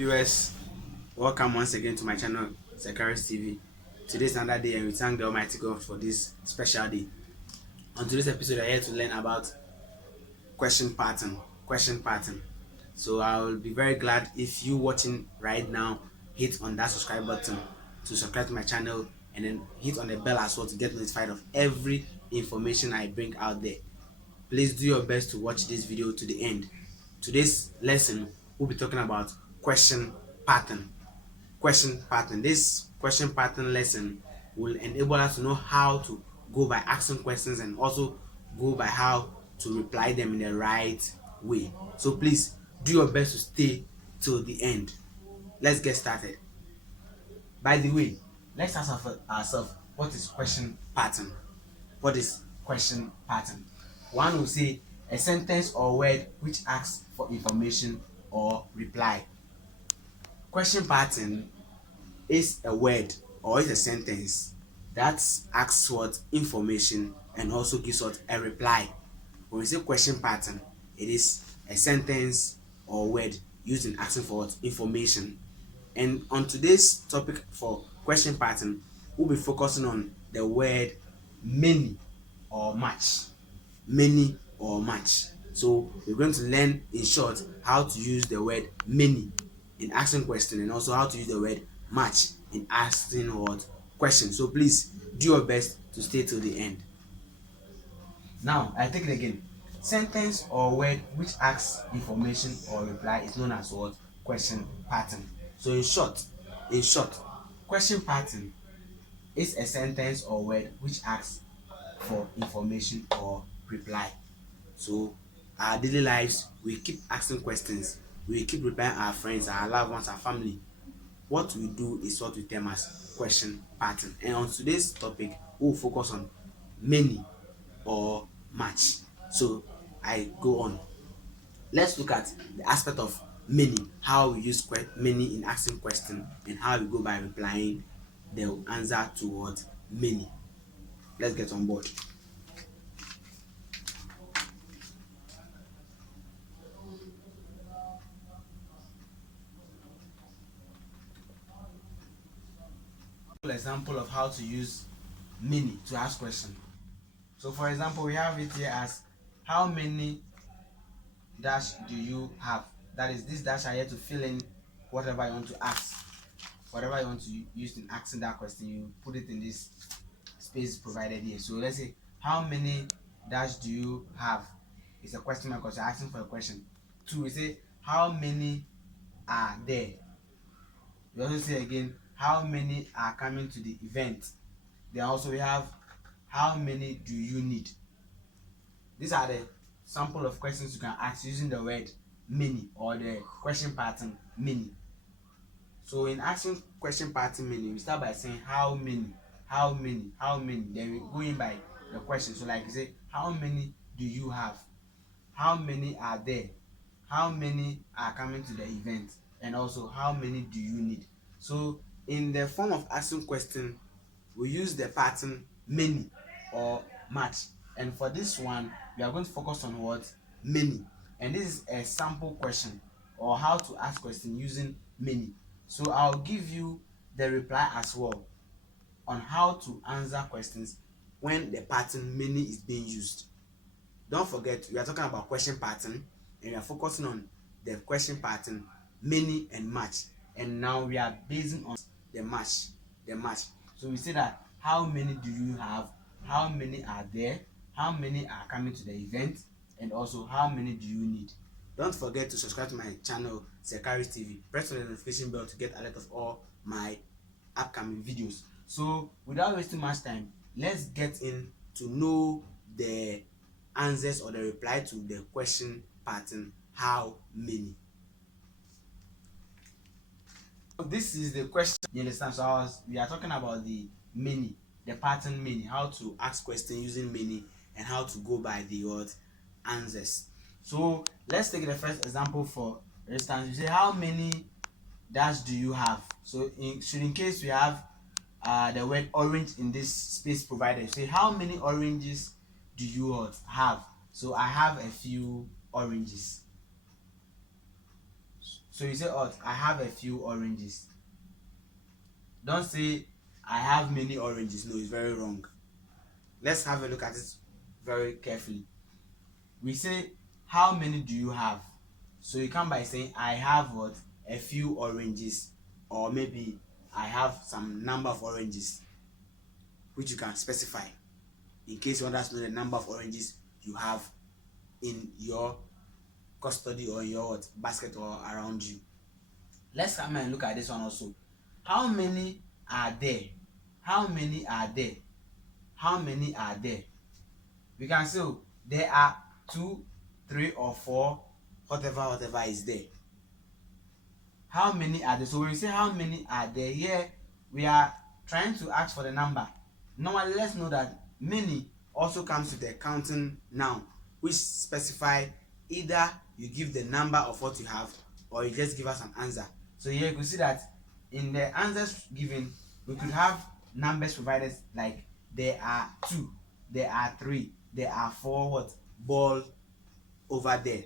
viewers, welcome once again to my channel Zacharias TV. Today's another day and we thank the Almighty God for this special day. On today's episode we are here to learn about question pattern. So I will be very glad if you watching right now hit on that subscribe button to subscribe to my channel and then hit on the bell as well to get notified of every information I bring out there. Please do your best to watch this video to the end. Today's lesson we'll be talking about question pattern. This question pattern lesson will enable us to know how to go by asking questions and also go by how to reply them in the right way. So please do your best to stay till the end. Let's get started. By the way, let's ask ourselves, what is question pattern? What is question pattern? One will say a sentence or word which asks for information or reply. Question pattern is a word or is a sentence that asks what information and also gives what a reply. When we say question pattern, it is a sentence or word used in asking for what information. And on today's topic for question pattern, we'll be focusing on the word many or much. Many or much. So we're going to learn in short how to use the word many in asking question and also how to use the word much in asking what question. So please do your best to stay till the end. Now I take it again. Sentence or word which asks information or reply is known as what? Question pattern. So in short, question pattern is a sentence or word which asks for information or reply. So our daily lives, we keep asking questions, we keep replying our friends, our loved ones, our family. What we do is what we term as question pattern. And on today's topic, we'll focus on many or much. So I go on. Let's look at the aspect of many, how we use many in asking question and how we go by replying the answer towards many. Let's get on board. Example of how to use many to ask question. So for example, we have it here as how many dash do you have? That is, this dash are here to fill in whatever you want to ask. Whatever you want to use in asking that question, you put it in this space provided here. So let's say how many dash do you have? It's a question because you're asking for a question. Two, we say how many are there? We also say again how many are coming to the event. Then also we have how many do you need? These are the sample of questions you can ask using the word many or the question pattern many. So in asking question pattern many, we start by saying how many, how many, how many. Then we go in by the question. So like you say, how many do you have? How many are there? How many are coming to the event? And also how many do you need? So in the form of asking question, we use the pattern many or much. And for this one, we are going to focus on what? Many. And this is a sample question or how to ask question using many. So I'll give you the reply as well on how to answer questions when the pattern many is being used. Don't forget, we are talking about question pattern and we are focusing on the question pattern many and much. And now we are basing on the match. So we say that how many do you have? How many are there? How many are coming to the event? And also how many do you need? Don't forget to subscribe to my channel Zacharias TV. Press on the notification bell to get alert of all my upcoming videos. So without wasting much time, let's get in to know the answers or the reply to the question pattern how many. This is the question, you understand? So we are talking about the many, the pattern many, how to ask question using many and how to go by the word answers. So let's take the first example. For instance, you say how many dash do you have? So in case we have the word orange in this space provided, say how many oranges do you have? So I have a few oranges. So you say, oh, I have a few oranges. Don't say I have many oranges. No, it's very wrong. Let's have a look at it very carefully. We say, how many do you have? So you come by saying, I have what? A few oranges, or maybe I have some number of oranges, which you can specify in case you want us to know the number of oranges you have in your custody or in your basket or around you. Let's come and look at this one also. How many are there? How many are there? How many are there? We can say, oh, there are 2, 3, or 4, whatever is there. How many are there? So when we say how many are there, here we are trying to ask for the number. Normally, let's know that many also comes with a counting noun, which specify either you give the number of what you have or you just give us an answer. So here you can see that in the answers given, we could have numbers provided like there are 2, there are 3, there are 4 ball over there.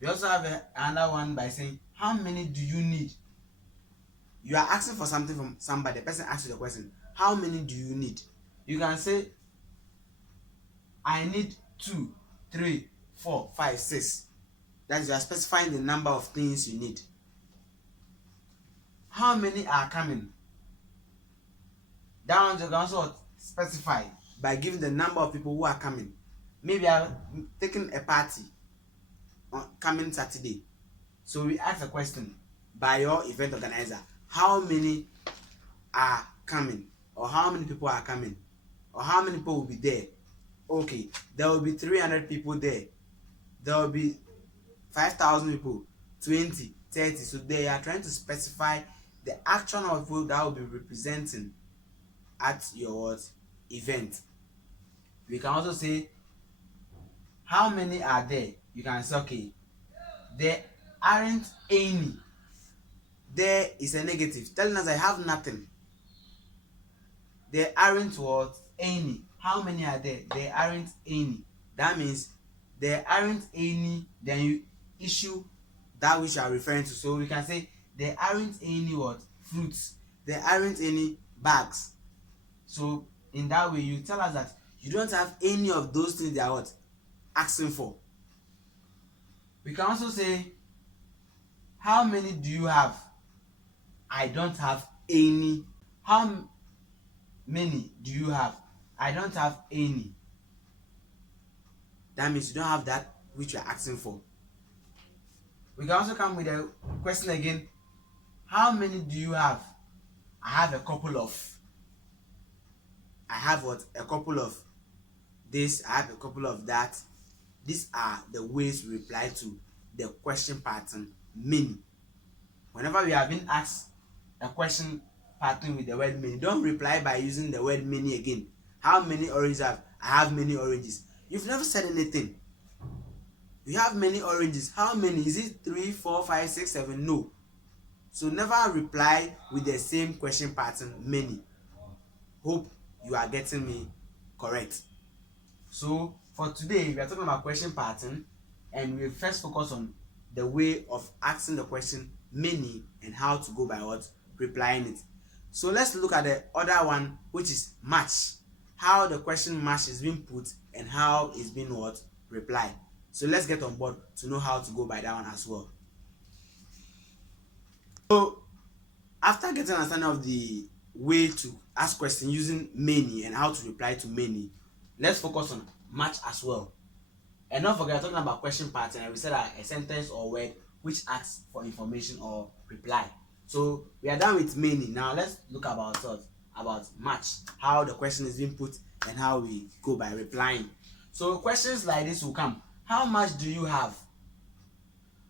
We also have another one by saying, how many do you need? You are asking for something from somebody. The person asks you the question, how many do you need? You can say, I need 2, 3, 4, 5, 6. That is, you are specifying the number of things you need. How many are coming? That one you can also specify by giving the number of people who are coming. Maybe I am taking a party on coming Saturday. So we ask a question by your event organizer, how many are coming, or how many people are coming, or how many people will be there? Okay, there will be 300 people there. There will be 5,000 people, 20, 30. So they are trying to specify the actual number of people that will be representing at your event. We can also say, how many are there? You can say, okay, there aren't any. There is a negative telling us I have nothing. There aren't what? Any. How many are there? There aren't any. That means there aren't any, then you issue that which you are referring to. So we can say there aren't any what? Fruits. There aren't any bags. So in that way you tell us that you don't have any of those things they are what? Asking for. We can also say, how many do you have? I don't have any. How many do you have? I don't have any. That means you don't have that which you are asking for. We can also come with a question again. How many do you have? I have a couple of. I have what? A couple of this. I have a couple of that. These are the ways we reply to the question pattern many. Whenever we have been asked a question pattern with the word many, don't reply by using the word many again. How many oranges have? I have many oranges. You've never said anything. You have many oranges. How many? Is it 3, 4, 5, 6, 7? No. So never reply with the same question pattern many. Hope you are getting me correct. So for today, we are talking about question pattern, and we first focus on the way of asking the question many and how to go by what? Replying it. So let's look at the other one, which is match. How the question match is being put and how it's being what? Replied. So let's get on board to know how to go by that one as well. So after getting an understanding of the way to ask questions using many and how to reply to many, let's focus on match as well. And don't forget, talking about question pattern, and we said that a sentence or word which asks for information or reply. So we are done with many. Now let's look about match, how the question is being put and how we go by replying. So questions like this will come. How much do you have?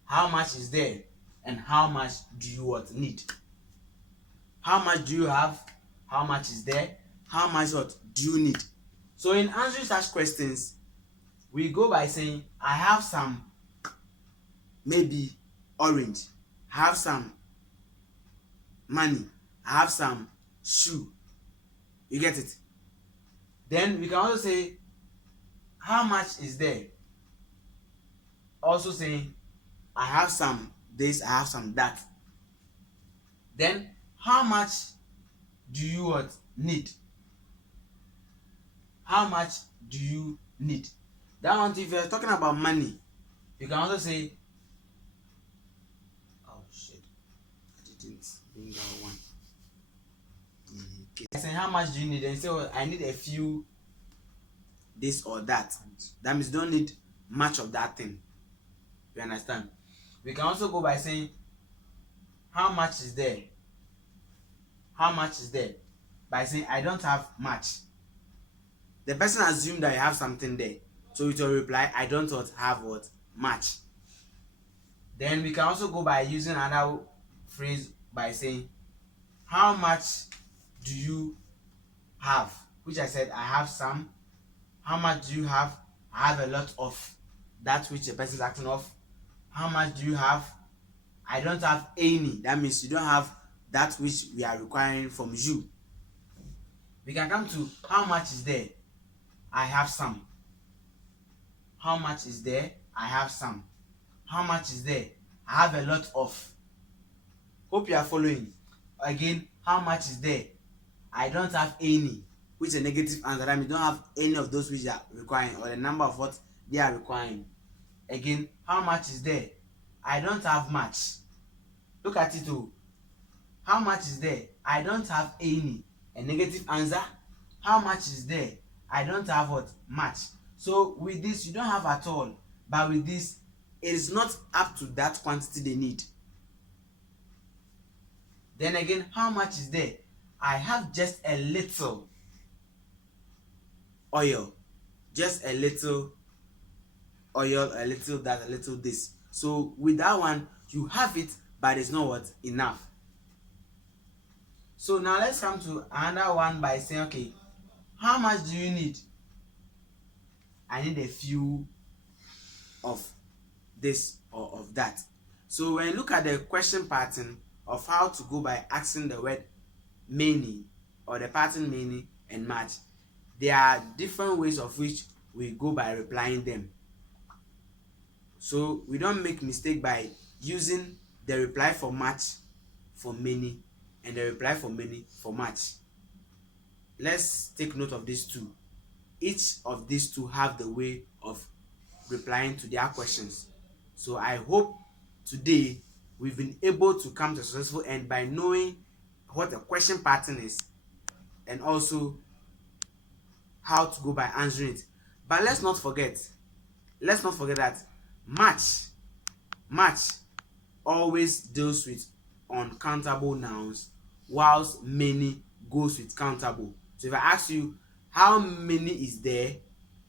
How much is there? And how much do you what need? How much do you have? How much is there? How much what do you need? So in answering such questions, we go by saying, I have some, maybe orange. I have some money. I have some shoe. You get it? Then we can also say, how much is there? Also saying, I have some this, I have some that. Then how much do you need? How much do you need? That one, if you're talking about money, you can also say, oh shit, I didn't bring that one. Okay. Saying how much do you need, and say, oh, I need a few this or that. That means you don't need much of that thing. You understand? We can also go by saying how much is there? How much is there? By saying I don't have much. The person assumed that you have something there, so it will reply I don't have much. Then we can also go by using another phrase by saying how much do you have, which I said I have some. How much do you have? I have a lot of that which the person is acting of. How much do you have? I don't have any. That means you don't have that which we are requiring from you. We can come to how much is there? I have some. How much is there? I have some. How much is there? I have a lot of. Hope you are following. Again, how much is there? I don't have any, which is a negative answer. That means you don't have any of those which are requiring, or the number of what they are requiring. Again, how much is there? I don't have much. Look at it too. How much is there? I don't have any. A negative answer. How much is there? I don't have much. So with this, you don't have at all. But with this, it is not up to that quantity they need. Then again, how much is there? I have just a little oil. Just a little oil, a little that, a little this. So with that one, you have it, but it's not enough. So now let's come to another one by saying, okay, how much do you need? I need a few of this or of that. So when you look at the question pattern of how to go by asking the word many or the pattern many and much, there are different ways of which we go by replying them. So we don't make mistake by using the reply for much for many and the reply for many for much. Let's take note of these two. Each of these two have the way of replying to their questions. So I hope today we've been able to come to a successful end by knowing what the question pattern is and also how to go by answering it. But let's not forget that much always deals with uncountable nouns, whilst many goes with countable. So if I ask you how many is there,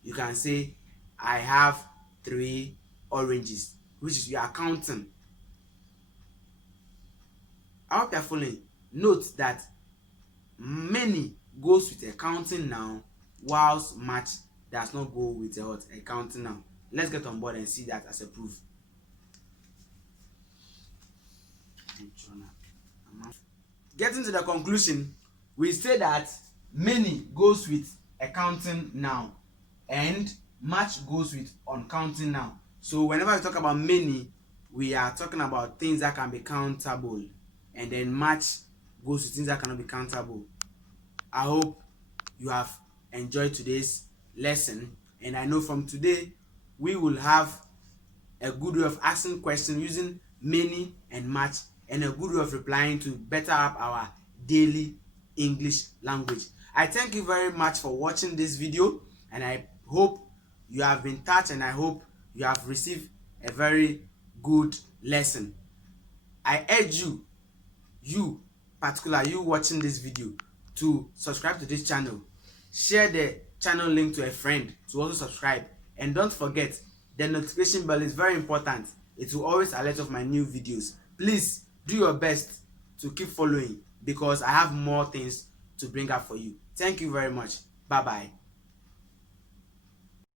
you can say I have 3 oranges, which is you are counting. I hope you are following. Note that many goes with a counting noun, whilst much does not go with a counting noun. Let's get on board and see that as a proof. Getting to the conclusion, we say that many goes with a counting noun and much goes with uncounting noun. So whenever we talk about many, we are talking about things that can be countable, and then much goes with things that cannot be countable. I hope you have enjoyed today's lesson, and I know from today we will have a good way of asking questions using many and much, and a good way of replying to better up our daily English language. I thank you very much for watching this video, and I hope you have been touched, and I hope you have received a very good lesson. I urge you watching this video, to subscribe to this channel. Share the channel link to a friend to also subscribe, and don't forget the notification bell is very important. It will always alert of my new videos. Please do your best to keep following, because I have more things to bring up for you. Thank you very much. Bye bye.